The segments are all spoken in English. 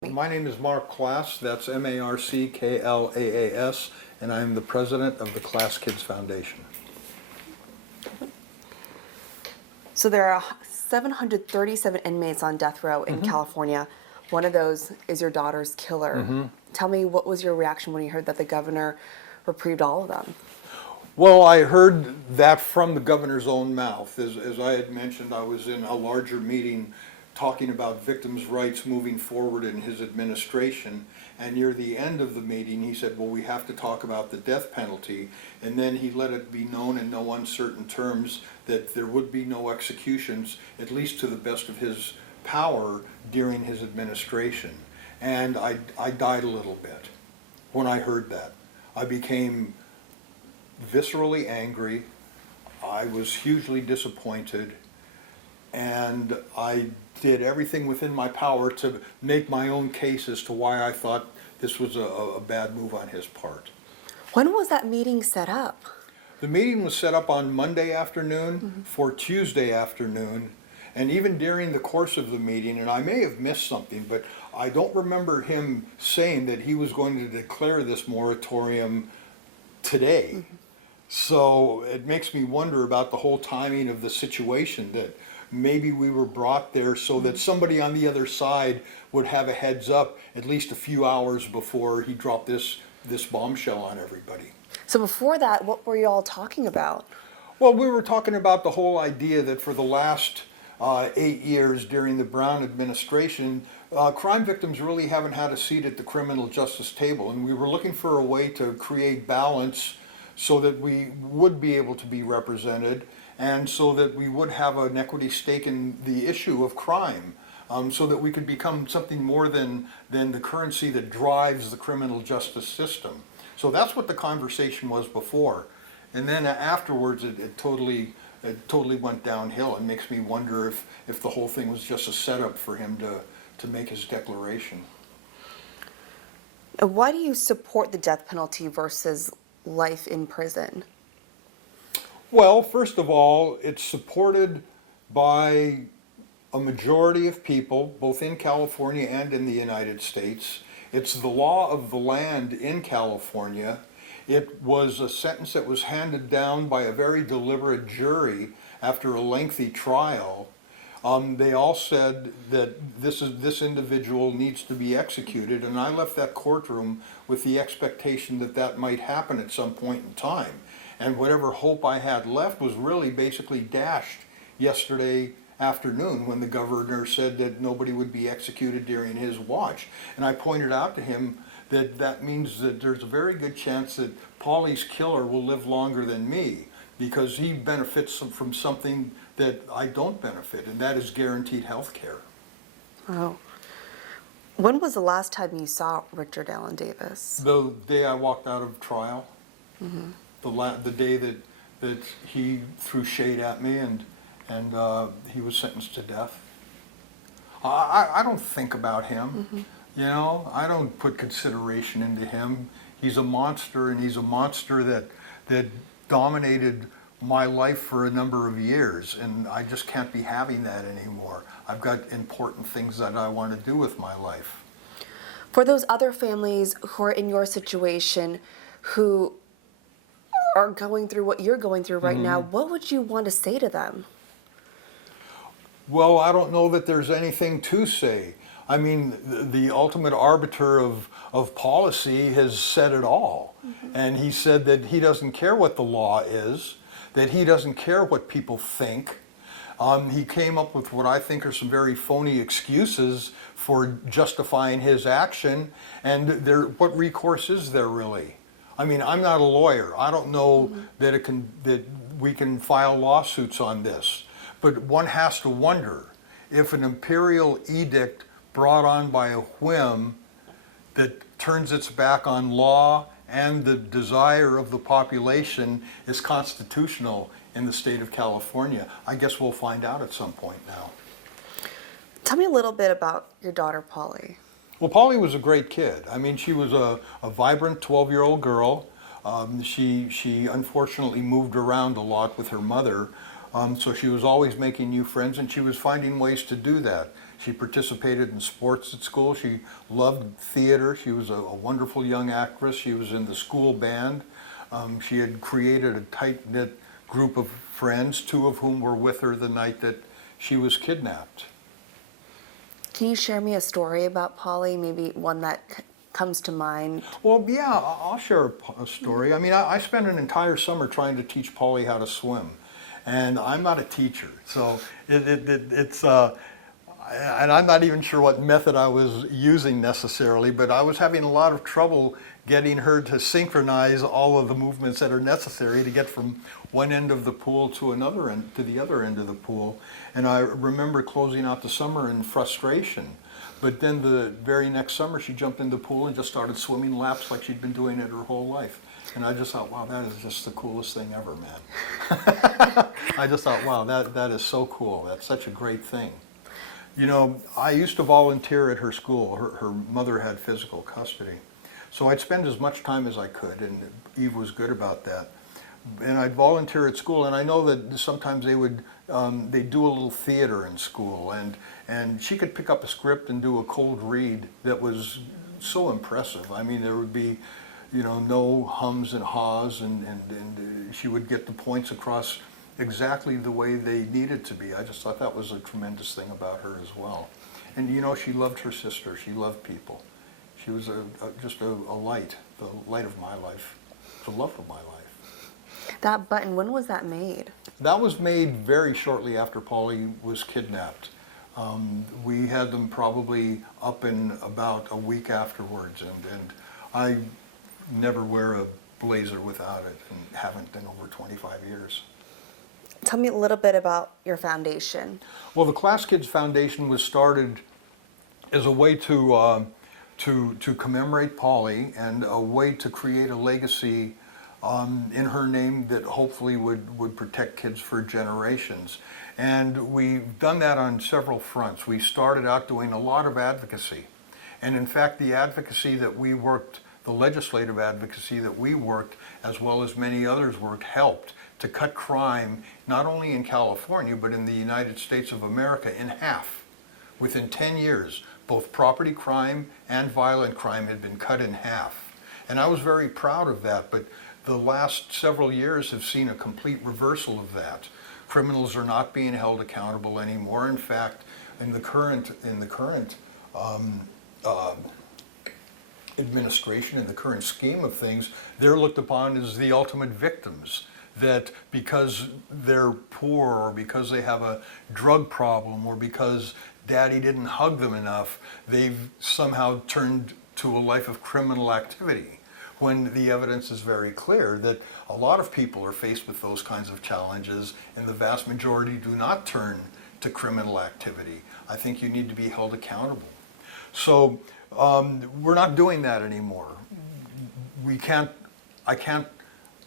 My name is Marc Klaas, that's Marcklaas, and I'm the president of the Klaas Kids Foundation. So there are 737 inmates on death row in California. One of those is your daughter's killer. Tell me, what was your reaction when you heard that the governor reprieved all of them? Well, I heard that from the governor's own mouth. As I had mentioned, I was in a larger meeting talking about victims' rights moving forward in his administration, and near the end of the meeting he said, well, we have to talk about the death penalty, and then he let it be known in no uncertain terms that there would be no executions, at least to the best of his power, during his administration. And I died a little bit when I heard that. I became viscerally angry, I was hugely disappointed, and I did everything within my power to make my own case as to why I thought this was a bad move on his part. When was that meeting set up? The meeting was set up on Monday afternoon for Tuesday afternoon, and even during the course of the meeting, and I may have missed something, but I don't remember him saying that he was going to declare this moratorium today. So it makes me wonder about the whole timing of the situation, that maybe we were brought there so that somebody on the other side would have a heads up at least a few hours before he dropped this bombshell on everybody. So before that, what were you all talking about? Well, we were talking about the whole idea that for the last 8 years during the Brown administration, crime victims really haven't had a seat at the criminal justice table, and we were looking for a way to create balance so that we would be able to be represented, and so that we would have an equity stake in the issue of crime, so that we could become something more than the currency that drives the criminal justice system. So that's what the conversation was before. And then afterwards it totally went downhill, and makes me wonder if the whole thing was just a setup for him to make his declaration. Why do you support the death penalty versus life in prison? Well, first of all, it's supported by a majority of people, both in California and in the United States. It's the law of the land in California. It was a sentence that was handed down by a very deliberate jury after a lengthy trial. They all said that this individual needs to be executed, and I left that courtroom with the expectation that that might happen at some point in time. And whatever hope I had left was really basically dashed yesterday afternoon when the governor said that nobody would be executed during his watch. And I pointed out to him that that means that there's a very good chance that Paulie's killer will live longer than me, because he benefits from something that I don't benefit, and that is guaranteed health care. Oh. When was the last time you saw Richard Allen Davis? The day I walked out of trial, the day that he threw shade at me and he was sentenced to death. I don't think about him, you know, I don't put consideration into him. He's a monster, and he's a monster that dominated my life for a number of years, and I just can't be having that anymore. I've got important things that I want to do with my life. For those other families who are in your situation, who are going through what you're going through right now, what would you want to say to them? Well, I don't know that there's anything to say. I mean, the ultimate arbiter of policy has said it all. And he said that he doesn't care what the law is, that he doesn't care what people think. He came up with what I think are some very phony excuses for justifying his action, and what recourse is there really? I mean, I'm not a lawyer. I don't know that we can file lawsuits on this. But one has to wonder if an imperial edict brought on by a whim that turns its back on law and the desire of the population is constitutional in the state of California. I guess we'll find out at some point now. Tell me a little bit about your daughter, Paulie. Well, Paulie was a great kid. I mean, she was a vibrant 12-year-old girl. She unfortunately moved around a lot with her mother, so she was always making new friends, and she was finding ways to do that. She participated in sports at school. She loved theater. She was a wonderful young actress. She was in the school band. She had created a tight-knit group of friends, two of whom were with her the night that she was kidnapped. Can you share me a story about Polly, maybe one that comes to mind? Well, yeah, I'll share a story. I mean, I spent an entire summer trying to teach Polly how to swim, and I'm not a teacher, so it's and I'm not even sure what method I was using necessarily, but I was having a lot of trouble getting her to synchronize all of the movements that are necessary to get from one end of the pool to another end, to the other end of the pool. And I remember closing out the summer in frustration. But then the very next summer, she jumped in the pool and just started swimming laps like she'd been doing it her whole life. And I just thought, wow, that is just the coolest thing ever, man. I just thought, wow, that is so cool. That's such a great thing. You know, I used to volunteer at her school. Her mother had physical custody. So I'd spend as much time as I could, and Eve was good about that. And I'd volunteer at school, and I know that sometimes they'd do a little theater in school, and she could pick up a script and do a cold read that was so impressive. I mean, there would be, you know, no hums and haws, and she would get the points across exactly the way they needed to be. I just thought that was a tremendous thing about her as well. And you know, she loved her sister. She loved people. She was just a light, the light of my life, the love of my life. That button, when was that made? That was made very shortly after Polly was kidnapped. We had them probably up in about a week afterwards, and I never wear a blazer without it, and haven't in over 25 years. Tell me a little bit about your foundation. Well, the Class Kids Foundation was started as a way to commemorate Polly and a way to create a legacy in her name that hopefully would protect kids for generations. And we've done that on several fronts. We started out doing a lot of advocacy. And in fact, the advocacy that we worked, the legislative advocacy that we worked, as well as many others worked, helped to cut crime, not only in California, but in the United States of America, in half. Within 10 years, both property crime and violent crime had been cut in half. And I was very proud of that, but the last several years have seen a complete reversal of that. Criminals are not being held accountable anymore. In fact, in the current administration, in the current scheme of things, they're looked upon as the ultimate victims. That because they're poor, or because they have a drug problem, or because daddy didn't hug them enough, they've somehow turned to a life of criminal activity. When the evidence is very clear that a lot of people are faced with those kinds of challenges, and the vast majority do not turn to criminal activity. I think you need to be held accountable. So we're not doing that anymore.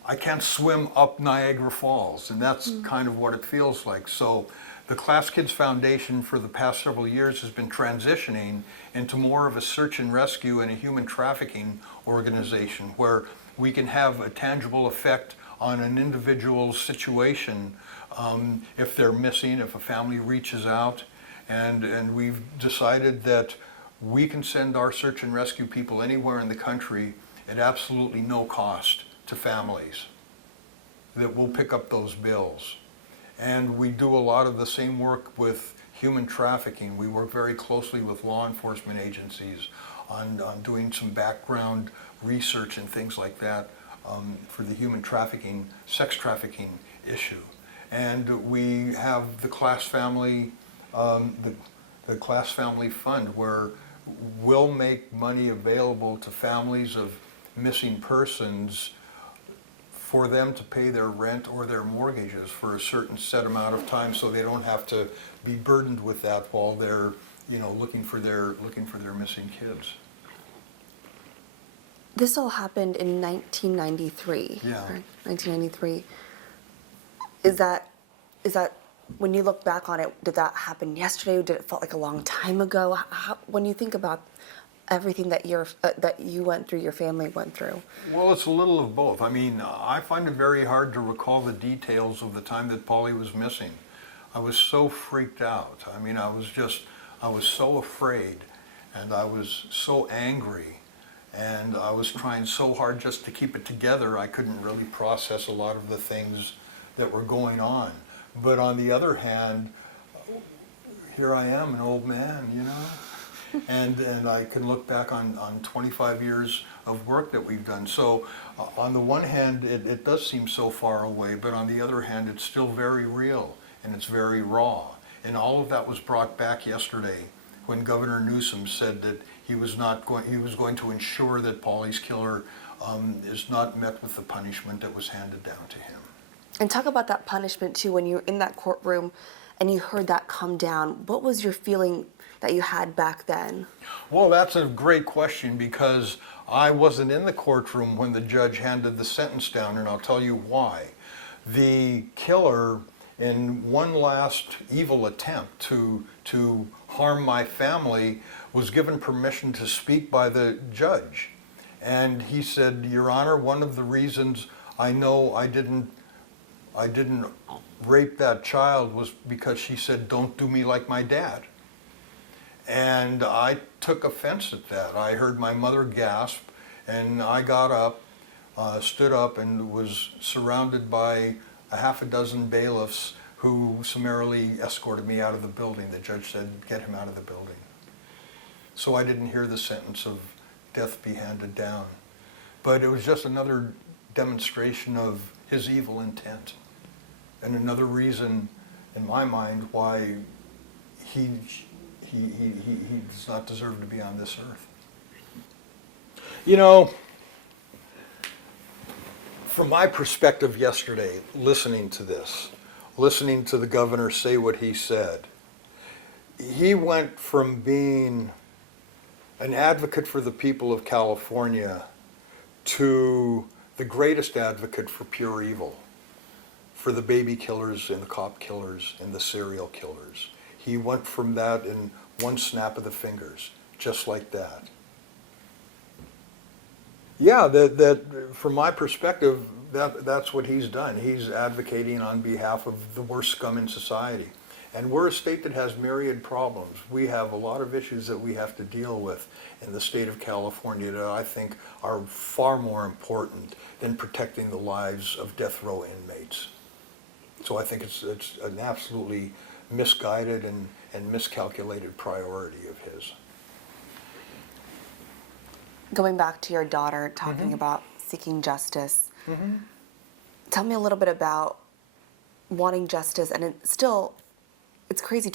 I can't swim up Niagara Falls, and that's kind of what it feels like. So the Class Kids Foundation for the past several years has been transitioning into more of a search and rescue and a human trafficking organization, where we can have a tangible effect on an individual's situation if they're missing, if a family reaches out. And we've decided that we can send our search and rescue people anywhere in the country at absolutely no cost to families, that will pick up those bills. And we do a lot of the same work with human trafficking. We work very closely with law enforcement agencies on doing some background research and things like that for the human trafficking, sex trafficking issue. And we have the Class Family, the Class Family Fund, where we'll make money available to families of missing persons for them to pay their rent or their mortgages for a certain set amount of time, so they don't have to be burdened with that while they're, you know, looking for their missing kids. This all happened in 1993. Yeah. Right? 1993. Is that when you look back on it, did that happen yesterday? Did it feel like a long time ago? When you think about everything that you went through, your family went through? Well, it's a little of both. I mean, I find it very hard to recall the details of the time that Polly was missing. I was so freaked out. I mean, I I was so afraid, and I was so angry, and I was trying so hard just to keep it together, I couldn't really process a lot of the things that were going on. But on the other hand, here I am, an old man, you know? And I can look back on 25 years of work that we've done. So on the one hand, it does seem so far away, but on the other hand, it's still very real and it's very raw. And all of that was brought back yesterday when Governor Newsom said that he was going to ensure that Paulie's killer is not met with the punishment that was handed down to him. And talk about that punishment too, when you're in that courtroom and you heard that come down. What was your feeling that you had back then? Well, that's a great question because I wasn't in the courtroom when the judge handed the sentence down, and I'll tell you why. The killer, in one last evil attempt to harm my family, was given permission to speak by the judge. And he said, Your Honor, one of the reasons I know I didn't rape that child was because she said, don't do me like my dad. And I took offense at that. I heard my mother gasp, and I got up, stood up, and was surrounded by a half a dozen bailiffs who summarily escorted me out of the building. The judge said, get him out of the building. So I didn't hear the sentence of death be handed down. But it was just another demonstration of his evil intent. And another reason, in my mind, why he does not deserve to be on this earth. You know, from my perspective yesterday, listening to this, listening to the governor say what he said, he went from being an advocate for the people of California to the greatest advocate for pure evil, for the baby killers and the cop killers and the serial killers. He went from that in one snap of the fingers, just like that. Yeah, that from my perspective, that's what he's done. He's advocating on behalf of the worst scum in society. And we're a state that has myriad problems. We have a lot of issues that we have to deal with in the state of California that I think are far more important than protecting the lives of death row inmates. So I think it's an absolutely misguided and miscalculated priority of his. Going back to your daughter, talking about seeking justice, tell me a little bit about wanting justice, and it's crazy,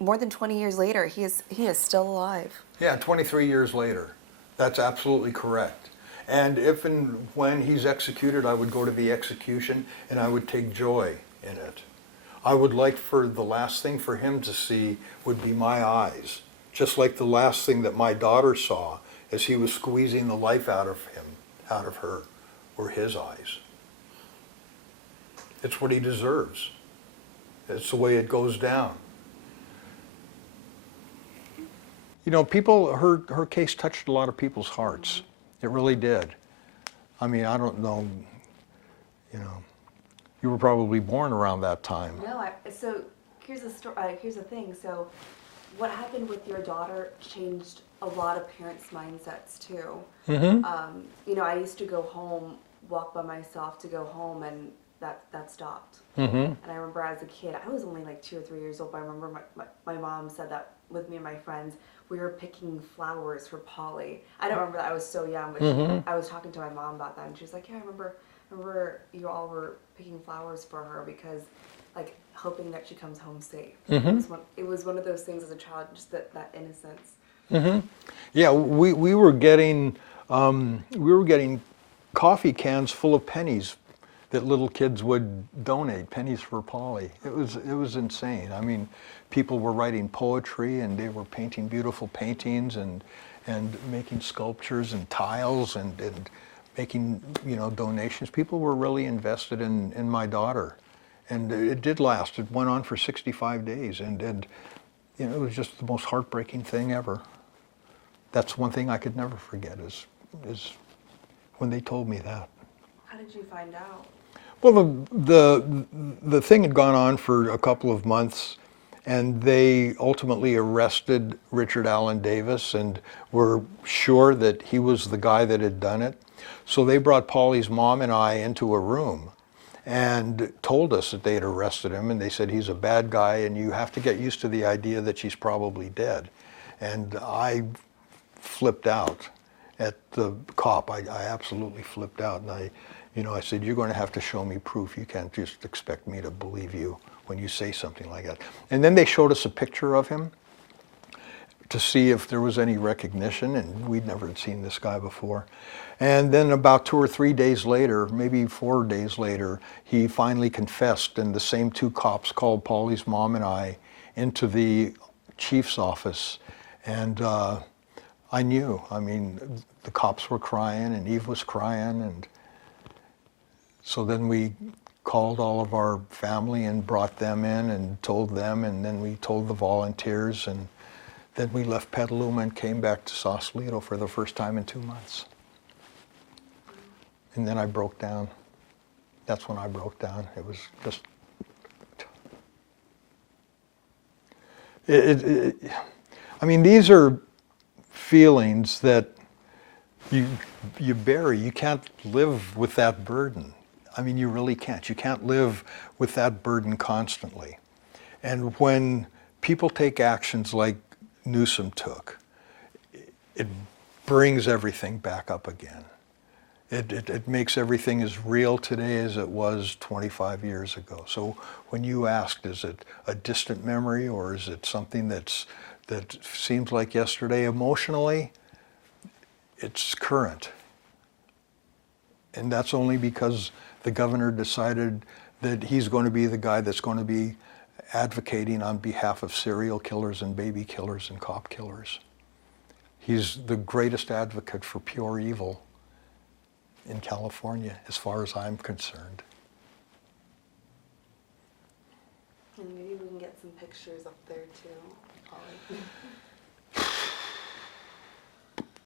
more than 20 years later, he is still alive. Yeah, 23 years later. That's absolutely correct. And if and when he's executed, I would go to the execution and I would take joy in it. I would like for the last thing for him to see would be my eyes, just like the last thing that my daughter saw as he was squeezing the life out of her, were his eyes. It's what he deserves. It's the way it goes down. You know, her case touched a lot of people's hearts. It really did. I mean, I don't know, you know, you were probably born around that time. No, so here's the story. Here's the thing. So, what happened with your daughter changed a lot of parents' mindsets too. You know, I used to go home, walk by myself to go home, and that stopped. And I remember as a kid, I was only like 2 or 3 years old, but I remember my mom said that with me and my friends, we were picking flowers for Polly. I don't remember that, I was so young, but I was talking to my mom about that, and she was like, yeah, I remember you all were picking flowers for her because, like, hoping that she comes home safe. It was one of those things as a child, just that innocence. Yeah, we were getting coffee cans full of pennies that little kids would donate, pennies for Polly. It was insane. I mean, people were writing poetry and they were painting beautiful paintings and making sculptures and tiles and making, you know, donations. People were really invested in my daughter. And it did last. It went on for 65 days and you know, it was just the most heartbreaking thing ever. That's one thing I could never forget is when they told me that. How did you find out? Well, the thing had gone on for a couple of months, And they ultimately arrested Richard Allen Davis and were sure that he was the guy that had done it. So they brought Polly's mom and I into a room and told us that they had arrested him, and they said he's a bad guy and you have to get used to the idea that she's probably dead. And I flipped out at the cop. I absolutely flipped out, and I said, you're going to have to show me proof. You can't just expect me to believe you when you say something like that. And then they showed us a picture of him to see if there was any recognition, and we'd never seen this guy before. And then about 2 or 3 days later, maybe 4 days later, he finally confessed, and the same 2 cops called Polly's mom and I into the chief's office. And I knew, the cops were crying and Eve was crying, and so then we called all of our family and brought them in and told them, and then we told the volunteers, and then we left Petaluma and came back to Sausalito for the first time in 2 months. And then I broke down. That's when I broke down. It was just... these are feelings that you bury. You can't live with that burden. You really can't. You can't live with that burden constantly. And when people take actions like Newsom took, it brings everything back up again. It makes everything as real today as it was 25 years ago. So when you asked, is it a distant memory or is it something that seems like yesterday emotionally, it's current. And that's only because the governor decided that he's going to be the guy that's going to be advocating on behalf of serial killers and baby killers and cop killers. He's the greatest advocate for pure evil in California, as far as I'm concerned. And maybe we can get some pictures up there too, Polly.